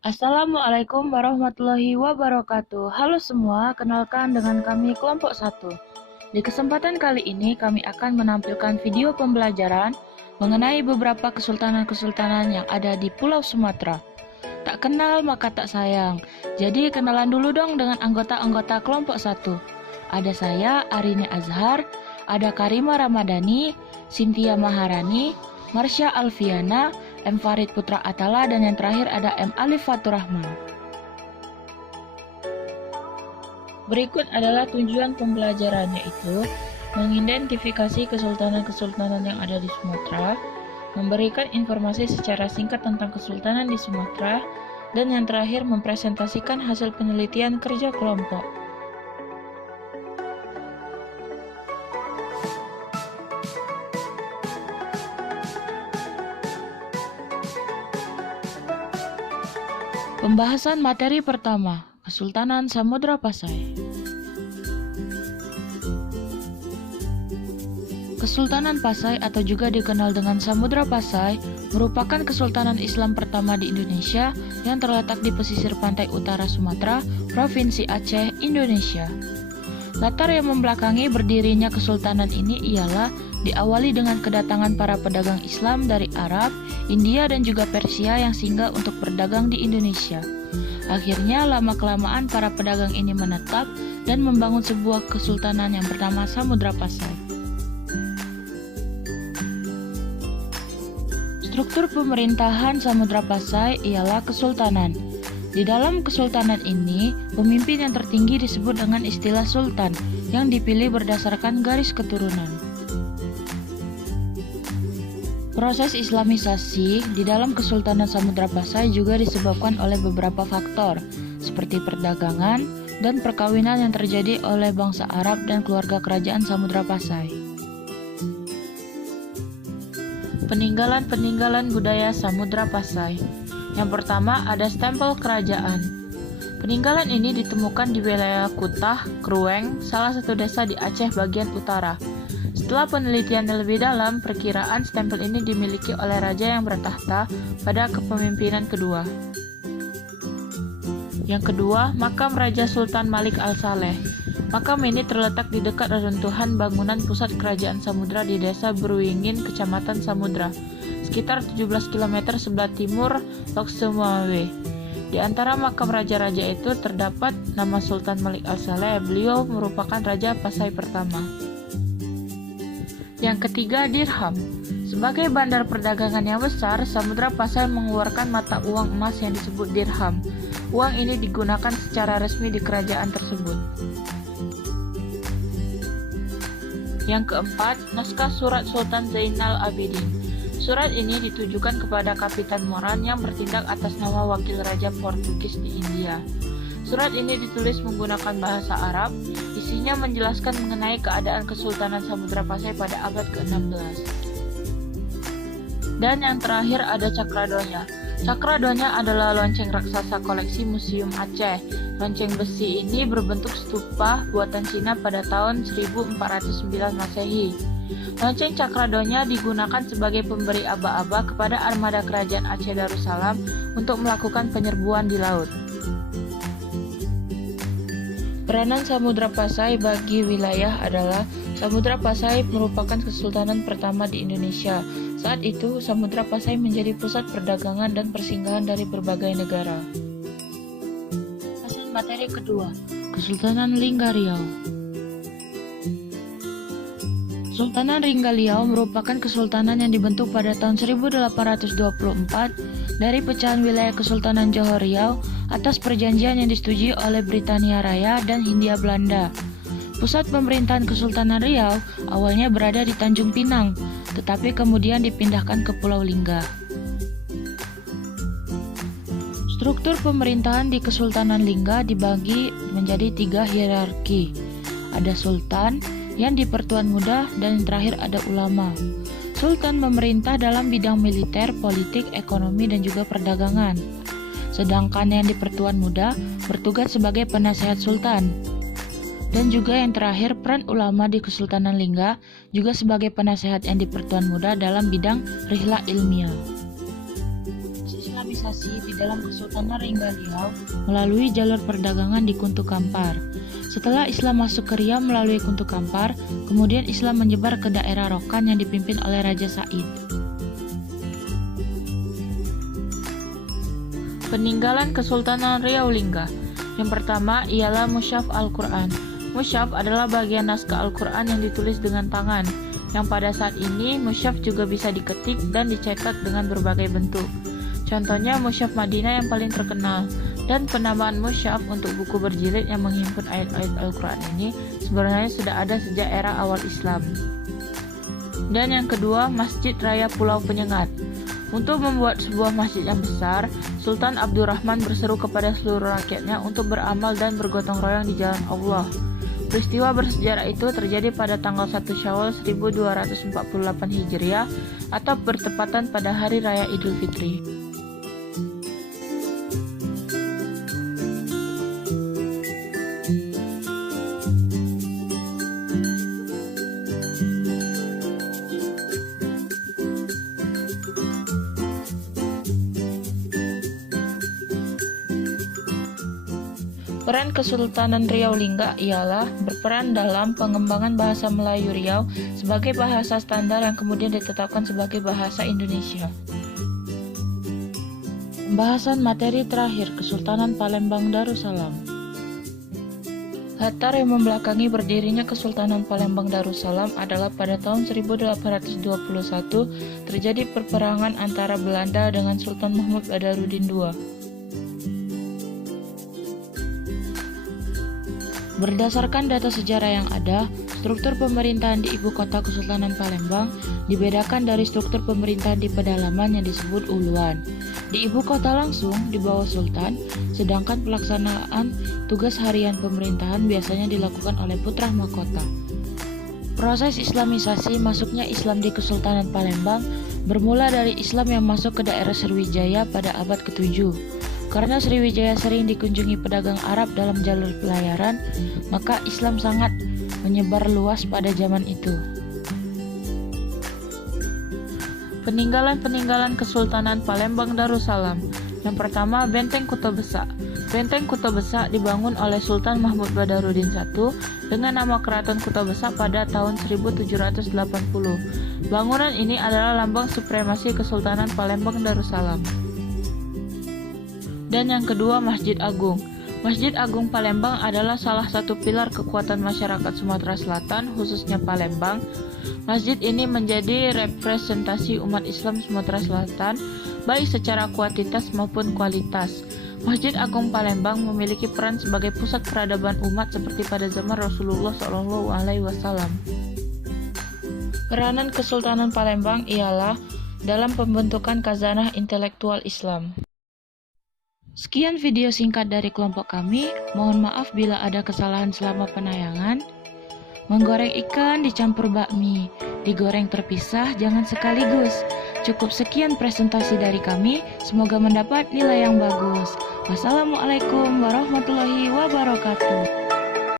Assalamualaikum warahmatullahi wabarakatuh. Halo semua, kenalkan dengan kami kelompok 1. Di kesempatan kali ini kami akan menampilkan video pembelajaran mengenai beberapa kesultanan-kesultanan yang ada di Pulau Sumatera. Tak kenal maka tak sayang. Jadi kenalan dulu dong dengan anggota-anggota kelompok 1. Ada saya, Arine Azhar, ada Karima Ramadhani, Cynthia Maharani, Marsha Alfiana, M. Farid Putra Atala, dan yang terakhir ada M. Alif Faturrahman. Berikut adalah tujuan pembelajaran, yaitu mengidentifikasi kesultanan-kesultanan yang ada di Sumatera, memberikan informasi secara singkat tentang kesultanan di Sumatera, dan yang terakhir mempresentasikan hasil penelitian kerja kelompok. Pembahasan materi pertama, Kesultanan Samudra Pasai. Kesultanan Pasai atau juga dikenal dengan Samudra Pasai merupakan kesultanan Islam pertama di Indonesia yang terletak di pesisir pantai utara Sumatera, Provinsi Aceh, Indonesia. Latar yang membelakangi berdirinya kesultanan ini ialah diawali dengan kedatangan para pedagang Islam dari Arab, India, dan juga Persia yang singgah untuk berdagang di Indonesia. Akhirnya lama-kelamaan para pedagang ini menetap dan membangun sebuah kesultanan yang bernama Samudra Pasai. Struktur pemerintahan Samudra Pasai ialah kesultanan. Di dalam kesultanan ini, pemimpin yang tertinggi disebut dengan istilah sultan yang dipilih berdasarkan garis keturunan. Proses Islamisasi di dalam Kesultanan Samudra Pasai juga disebabkan oleh beberapa faktor, seperti perdagangan dan perkawinan yang terjadi oleh bangsa Arab dan keluarga kerajaan Samudra Pasai. Peninggalan-peninggalan budaya Samudra Pasai. Yang pertama ada stempel kerajaan. Peninggalan ini ditemukan di wilayah Kutah, Krueng, salah satu desa di Aceh bagian utara. Setelah penelitian lebih dalam, perkiraan stempel ini dimiliki oleh raja yang bertahta pada kepemimpinan kedua. Yang kedua, makam Raja Sultan Malik Al-Saleh. Makam ini terletak di dekat reruntuhan bangunan pusat kerajaan Samudra di desa Beruingin, Kecamatan Samudra, sekitar 17 km sebelah timur Lhokseumawe. Di antara makam raja-raja itu terdapat nama Sultan Malik Al-Saleh. Beliau merupakan Raja Pasai pertama. Yang ketiga, dirham. Sebagai bandar perdagangan yang besar, Samudra Pasai mengeluarkan mata uang emas yang disebut dirham. Uang ini digunakan secara resmi di kerajaan tersebut. Yang keempat, naskah surat Sultan Zainal Abidin. Surat ini ditujukan kepada Kapitan Moran yang bertindak atas nama wakil Raja Portugis di India. Surat ini ditulis menggunakan bahasa Arab, isinya menjelaskan mengenai keadaan Kesultanan Samudra Pasai pada abad ke-16. Dan yang terakhir ada Cakradonya. Cakradonya adalah lonceng raksasa koleksi Museum Aceh. Lonceng besi ini berbentuk stupa buatan Cina pada tahun 1409 Masehi. Lonceng Cakradonya digunakan sebagai pemberi aba-aba kepada armada kerajaan Aceh Darussalam untuk melakukan penyerbuan di laut. Peranan Samudra Pasai bagi wilayah adalah Samudra Pasai merupakan kesultanan pertama di Indonesia. Saat itu, Samudra Pasai menjadi pusat perdagangan dan persinggahan dari berbagai negara. Hasil materi kedua, Kesultanan Lingga Riau. Kesultanan Lingga Riau merupakan kesultanan yang dibentuk pada tahun 1824 dari pecahan wilayah Kesultanan Johor Riau atas perjanjian yang disetujui oleh Britania Raya dan Hindia Belanda. Pusat pemerintahan Kesultanan Riau awalnya berada di Tanjung Pinang, tetapi kemudian dipindahkan ke Pulau Lingga. Struktur pemerintahan di Kesultanan Lingga dibagi menjadi 3 hierarki. Ada sultan yang di Pertuan Muda dan yang terakhir ada ulama. Sultan memerintah dalam bidang militer, politik, ekonomi, dan juga perdagangan. Sedangkan yang di Pertuan Muda bertugas sebagai penasehat sultan. Dan juga yang terakhir, peran ulama di Kesultanan Lingga juga sebagai penasehat yang di Pertuan Muda dalam bidang rihla ilmiah. Islamisasi di dalam Kesultanan Lingga Riau melalui jalur perdagangan di Kuntu Kampar. Setelah Islam masuk ke Riau melalui Kuntu Kampar, kemudian Islam menyebar ke daerah Rokan yang dipimpin oleh Raja Said. Peninggalan Kesultanan Riau Lingga. Yang pertama ialah Mushaf Al-Quran. Mushaf adalah bagian naskah Al-Quran yang ditulis dengan tangan, yang pada saat ini mushaf juga bisa diketik dan dicetak dengan berbagai bentuk. Contohnya mushaf Madinah yang paling terkenal, dan penamaan mushaf untuk buku berjilid yang menghimpun ayat-ayat Al-Quran ini sebenarnya sudah ada sejak era awal Islam. Dan yang kedua, Masjid Raya Pulau Penyengat. Untuk membuat sebuah masjid yang besar, Sultan Abdurrahman berseru kepada seluruh rakyatnya untuk beramal dan bergotong royong di jalan Allah. Peristiwa bersejarah itu terjadi pada tanggal 1 Syawal 1248 Hijriah atau bertepatan pada Hari Raya Idul Fitri. Peran Kesultanan Riau Lingga ialah berperan dalam pengembangan bahasa Melayu Riau sebagai bahasa standar yang kemudian ditetapkan sebagai bahasa Indonesia. Pembahasan materi terakhir, Kesultanan Palembang Darussalam. Latar yang membelakangi berdirinya Kesultanan Palembang Darussalam adalah pada tahun 1821 terjadi peperangan antara Belanda dengan Sultan Mahmud Badarudin II. Berdasarkan data sejarah yang ada, struktur pemerintahan di ibu kota Kesultanan Palembang dibedakan dari struktur pemerintahan di pedalaman yang disebut uluan. Di ibu kota langsung di bawah sultan, sedangkan pelaksanaan tugas harian pemerintahan biasanya dilakukan oleh putra mahkota. Proses Islamisasi masuknya Islam di Kesultanan Palembang bermula dari Islam yang masuk ke daerah Sriwijaya pada abad ke-7. Karena Sriwijaya sering dikunjungi pedagang Arab dalam jalur pelayaran, maka Islam sangat menyebar luas pada zaman itu. Peninggalan-peninggalan Kesultanan Palembang Darussalam. Yang pertama, Benteng Kuto Besak. Benteng Kuto Besak dibangun oleh Sultan Mahmud Badarudin I dengan nama Keraton Kuto Besak pada tahun 1780. Bangunan ini adalah lambang supremasi Kesultanan Palembang Darussalam. Dan yang kedua, Masjid Agung. Masjid Agung Palembang adalah salah satu pilar kekuatan masyarakat Sumatera Selatan, khususnya Palembang. Masjid ini menjadi representasi umat Islam Sumatera Selatan, baik secara kuantitas maupun kualitas. Masjid Agung Palembang memiliki peran sebagai pusat peradaban umat seperti pada zaman Rasulullah SAW. Peranan Kesultanan Palembang ialah dalam pembentukan khazanah intelektual Islam. Sekian video singkat dari kelompok kami. Mohon maaf bila ada kesalahan selama penayangan. Menggoreng ikan dicampur bakmi, digoreng terpisah jangan sekaligus. Cukup sekian presentasi dari kami. Semoga mendapat nilai yang bagus. Wassalamualaikum warahmatullahi wabarakatuh.